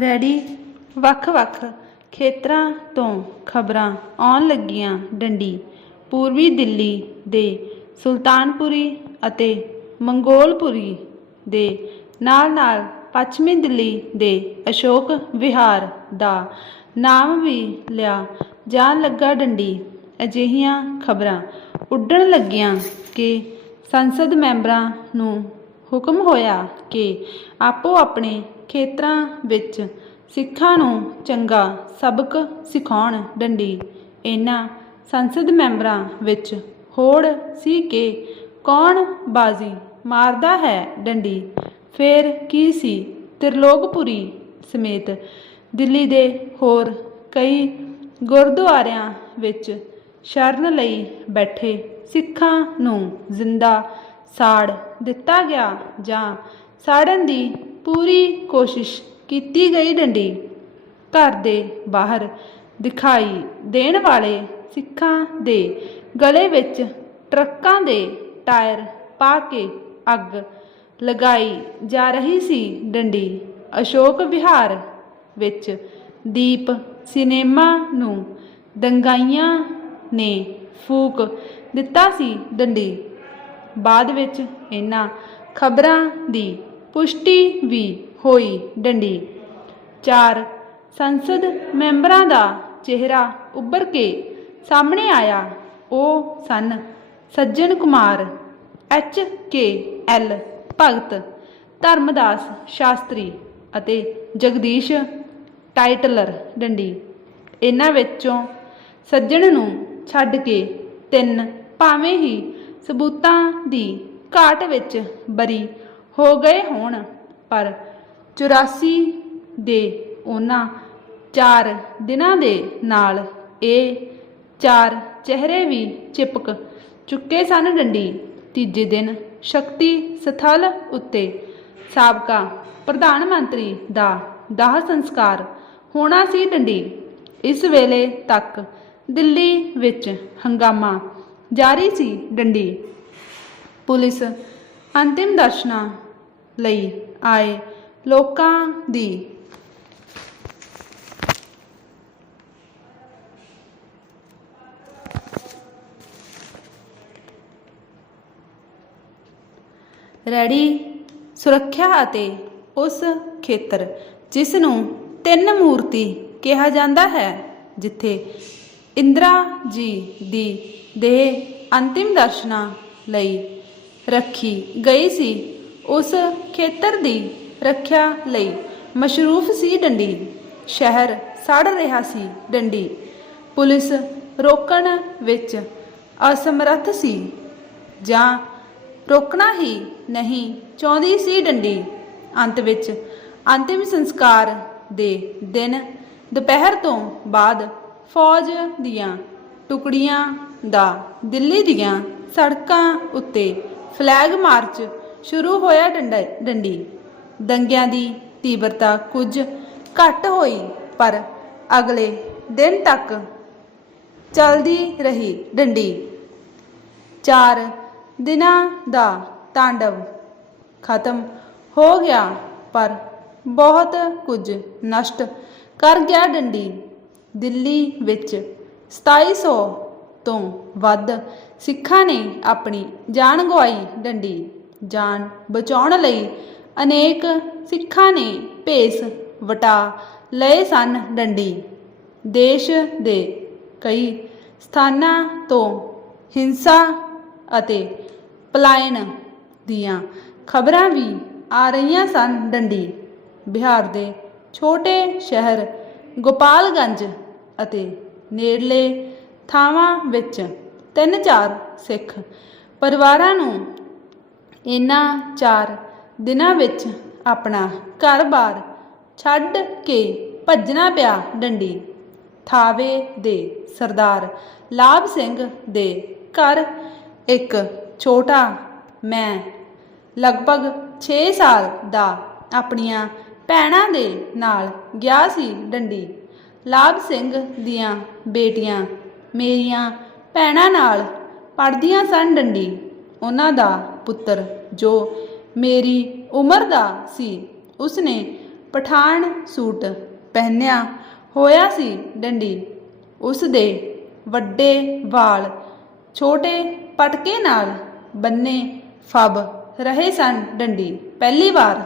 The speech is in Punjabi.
ਰੈਡੀ? ਵੱਖ-ਵੱਖ ਖੇਤਰਾਂ ਤੋਂ ਖਬਰਾਂ ਆਉਣ ਲੱਗੀਆਂ ਡੰਡੀ। ਪੂਰਬੀ ਦਿੱਲੀ ਦੇ ਸੁਲਤਾਨਪੁਰੀ ਅਤੇ ਮੰਗੋਲਪੁਰੀ ਦੇ ਨਾਲ-ਨਾਲ ਪੱਛਮੀ ਦਿੱਲੀ ਦੇ ਅਸ਼ੋਕ ਵਿਹਾਰ ਦਾ ਨਾਮ ਵੀ ਲਿਆ ਜਾਣ ਲੱਗਾ ਡੰਡੀ। ਅਜਿਹੀਆਂ ਖਬਰਾਂ ਉੱਡਣ ਲੱਗੀਆਂ ਕਿ ਸੰਸਦ ਮੈਂਬਰਾਂ ਨੂੰ ਹੁਕਮ ਹੋਇਆ ਕਿ ਆਪੋ ਆਪਣੇ ਖੇਤਰਾਂ ਵਿੱਚ ਸਿੱਖਾਂ ਨੂੰ ਚੰਗਾ ਸਬਕ ਸਿਖਾਉਣ ਡੰਡੀ। ਇਹਨਾਂ ਸੰਸਦ ਮੈਂਬਰਾਂ ਵਿੱਚ ਹੋੜ ਸੀ ਕਿ ਕੌਣ ਬਾਜ਼ੀ ਮਾਰਦਾ ਹੈ ਡੰਡੀ। ਫੇਰ ਕੀ ਸੀ ਤ੍ਰਿਲੋਕਪੁਰੀ ਸਮੇਤ ਦਿੱਲੀ ਦੇ ਹੋਰ ਕਈ ਗੁਰਦੁਆਰਿਆਂ ਵਿੱਚ ਸ਼ਰਨ ਲਈ ਬੈਠੇ ਸਿੱਖਾਂ ਨੂੰ ਜ਼ਿੰਦਾ ਸਾੜ ਦਿੱਤਾ ਗਿਆ ਜਾਂ ਸਾੜਨ ਦੀ ਪੂਰੀ ਕੋਸ਼ਿਸ਼ ਕੀਤੀ ਗਈ ਡੰਡੀ। ਘਰ ਦੇ ਬਾਹਰ ਦਿਖਾਈ ਦੇਣ ਵਾਲੇ ਸਿੱਖਾਂ ਦੇ ਗਲੇ ਵਿੱਚ ਟਰੱਕਾਂ ਦੇ ਟਾਇਰ ਪਾ ਕੇ ਅੱਗ ਲਗਾਈ ਜਾ ਰਹੀ ਸੀ ਡੰਡੀ। ਅਸ਼ੋਕ ਵਿਹਾਰ ਵਿੱਚ ਦੀਪ ਸਿਨੇਮਾ ਨੂੰ ਦੰਗਾਈਆਂ ਨੇ ਫੂਕ ਦਿੱਤਾ ਸੀ ਡੰਡੀ। ਬਾਅਦ ਵਿੱਚ ਇਹਨਾਂ ਖਬਰਾਂ ਦੀ ਪੁਸ਼ਟੀ ਵੀ ਹੋਈ ਡੰਡੀ। ਚਾਰ, ਸੰਸਦ ਮੈਂਬਰਾਂ ਦਾ ਚਿਹਰਾ ਉੱਭਰ ਕੇ ਸਾਹਮਣੇ ਆਇਆ। ਉਹ ਸਨ Sajjan Kumar, H K L, Bhagat, Dharamdas Shastri ਅਤੇ ਜਗਦੀਸ਼ ਟਾਈਟਲਰ ਡੰਡੀ। ਇਹਨਾਂ ਵਿੱਚੋਂ ਸੱਜਣ ਨੂੰ ਛੱਡ ਕੇ ਤਿੰਨ ਭਾਵੇਂ ਹੀ ਸਬੂਤਾਂ ਦੀ ਘਾਟ ਵਿੱਚ ਬਰੀ ਹੋ ਗਏ ਹੋਣ, ਪਰ 84 ਦੇ ਉਹਨਾਂ ਚਾਰ ਦਿਨਾਂ ਦੇ ਨਾਲ ਇਹ ਚਾਰ ਚਿਹਰੇ ਵੀ ਚਿਪਕ ਚੁੱਕੇ ਸਨ ਡੰਡੀ। ਤੀਜੇ ਦਿਨ ਸ਼ਕਤੀ ਸਥਲ ਉੱਤੇ ਸਾਬਕਾ ਪ੍ਰਧਾਨ ਮੰਤਰੀ ਦਾ ਦਾਹ ਸੰਸਕਾਰ ਹੋਣਾ ਸੀ ਡੰਡੀ। ਇਸ ਵੇਲੇ ਤੱਕ ਦਿੱਲੀ ਵਿੱਚ ਹੰਗਾਮਾ ਜਾਰੀ ਸੀ ਡੰਡੀ। ਪੁਲਿਸ ਅੰਤਿਮ ਦਰਸ਼ਨਾਂ ਲਈ ਆਏ ਲੋਕਾਂ ਦੀ ਰੈਡੀ ਸੁਰੱਖਿਆ ਅਤੇ ਉਸ ਖੇਤਰ, ਜਿਸ ਨੂੰ ਤਿੰਨ ਮੂਰਤੀ ਕਿਹਾ ਜਾਂਦਾ ਹੈ, ਜਿੱਥੇ ਇੰਦਰਾ ਜੀ ਦੀ ਦੇਹ ਅੰਤਿਮ ਦਰਸ਼ਨਾਂ ਲਈ ਰੱਖੀ ਗਈ ਸੀ। ਉਸ ਖੇਤਰ ਦੀ ਰੱਖਿਆ ਲਈ ਮਸ਼ਰੂਫ ਸੀ ਡੰਡੀ। ਸ਼ਹਿਰ ਸੜ ਰਿਹਾ ਸੀ ਡੰਡੀ। ਪੁਲਿਸ ਰੋਕਣ ਵਿੱਚ ਅਸਮਰੱਥ ਸੀ। ਜਾਂ ਰੋਕਣਾ ਹੀ ਨਹੀਂ ਚਾਹੁੰਦੀ ਸੀ ਡੰਡੀ। ਅੰਤ ਵਿੱਚ ਅੰਤਿਮ ਸੰਸਕਾਰ ਦੇ ਦਿਨ ਦੁਪਹਿਰ ਤੋਂ ਬਾਅਦ ਫੌਜ ਦੀਆਂ ਟੁਕੜੀਆਂ ਦਾ ਦਿੱਲੀ ਦੀਆਂ ਸੜਕਾਂ ਉੱਤੇ ਫਲੈਗ ਮਾਰਚ ਸ਼ੁਰੂ ਹੋਇਆ ਡੰਡਾ ਡੰਡੀ। ਦੰਗਿਆਂ ਦੀ ਤੀਬਰਤਾ ਕੁਝ ਘੱਟ ਹੋਈ, ਪਰ ਅਗਲੇ ਦਿਨ ਤੱਕ ਚੱਲਦੀ ਰਹੀ ਡੰਡੀ। ਚਾਰ ਦਿਨਾਂ ਦਾ ਤਾਂਡਵ ਖਤਮ ਹੋ ਗਿਆ, ਪਰ ਬਹੁਤ ਕੁਝ ਨਸ਼ਟ ਕਰ ਗਿਆ ਡੰਡੀ। ਦਿੱਲੀ ਵਿੱਚ 2700 ਤੋਂ ਵੱਧ ਸਿੱਖਾਂ ਨੇ ਆਪਣੀ ਜਾਨ ਗਵਾਈ ਡੰਡੀ। ਜਾਨ ਬਚਾਉਣ ਲਈ ਅਨੇਕ ਸਿੱਖਾਂ ਨੇ ਭੇਸ ਵਟਾ ਲਏ ਸਨ ਡੰਡੀ। ਦੇਸ਼ ਦੇ ਕਈ ਸਥਾਨਾਂ ਤੋਂ ਹਿੰਸਾ ਅਤੇ ਪਲਾਇਨ ਦੀਆਂ ਖਬਰਾਂ ਵੀ ਆ ਰਹੀਆਂ ਸਨ ਡੰਡੀ। ਬਿਹਾਰ ਦੇ ਛੋਟੇ ਸ਼ਹਿਰ ਗੋਪਾਲਗੰਜ ਅਤੇ ਨੇੜਲੇ ਥਾਵਾਂ ਵਿੱਚ ਤਿੰਨ ਚਾਰ ਸਿੱਖ ਪਰਿਵਾਰਾਂ ਨੂੰ ਇਹਨਾਂ ਚਾਰ ਦਿਨਾਂ ਵਿੱਚ ਆਪਣਾ ਘਰ-ਬਾਰ ਛੱਡ ਕੇ ਭੱਜਣਾ ਪਿਆ ਡੰਡੀ। ਥਾਵੇ ਦੇ ਸਰਦਾਰ ਲਾਭ ਸਿੰਘ ਦੇ ਘਰ ਇੱਕ ਛੋਟਾ ਮੈਂ ਲਗਭਗ 6 ਸਾਲ ਦਾ ਆਪਣੀਆਂ ਭੈਣਾਂ ਦੇ ਨਾਲ ਗਿਆ ਸੀ ਡੰਡੀ। ਲਾਭ ਸਿੰਘ ਦੀਆਂ ਬੇਟੀਆਂ ਮੇਰੀਆਂ ਭੈਣਾਂ ਨਾਲ ਪੜ੍ਹਦੀਆਂ ਸਨ ਡੰਡੀ। ਉਹਨਾਂ ਦਾ ਪੁੱਤਰ, ਜੋ ਮੇਰੀ ਉਮਰ ਦਾ ਸੀ, ਉਸਨੇ ਪਠਾਨ ਸੂਟ ਪਹਿਨਿਆ ਹੋਇਆ ਸੀ ਡੰਡੀ। ਉਸ ਦੇ ਵੱਡੇ ਵਾਲ ਛੋਟੇ ਪਟਕੇ ਨਾਲ ਬੰਨੇ ਫੱਬ ਰਹੇ ਸਨ ਡੰਡੀ। ਪਹਿਲੀ ਵਾਰ